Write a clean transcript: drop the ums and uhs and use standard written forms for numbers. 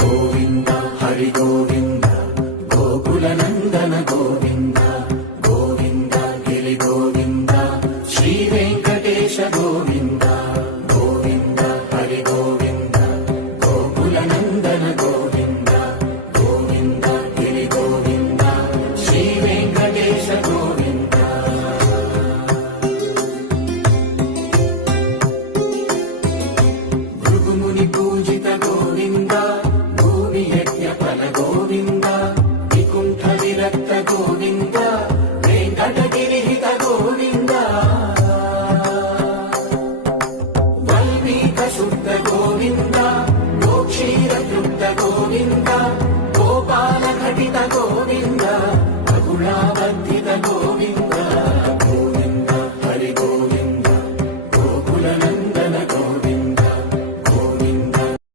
గోవింద హరి గోవింద గోకుల నందన గోవింద గోవింద గిరి గోవింద శ్రీ వెంకటేశ గోవింద గోవింద హరి గోవింద గోకుల నందన గోవింద గోవింద గిరి గోవింద శ్రీ వెంకటేశ గోవింద. భృగుముని పూజిత గోవింద భూమి యజ్ఞ ఫల గోవింద వికుంఠ విరక్త గోవింద వెంకటగిరిహిత గోవింద వల్మీక శుద్ధ గోవింద గోక్షీర తృప్త గోవింద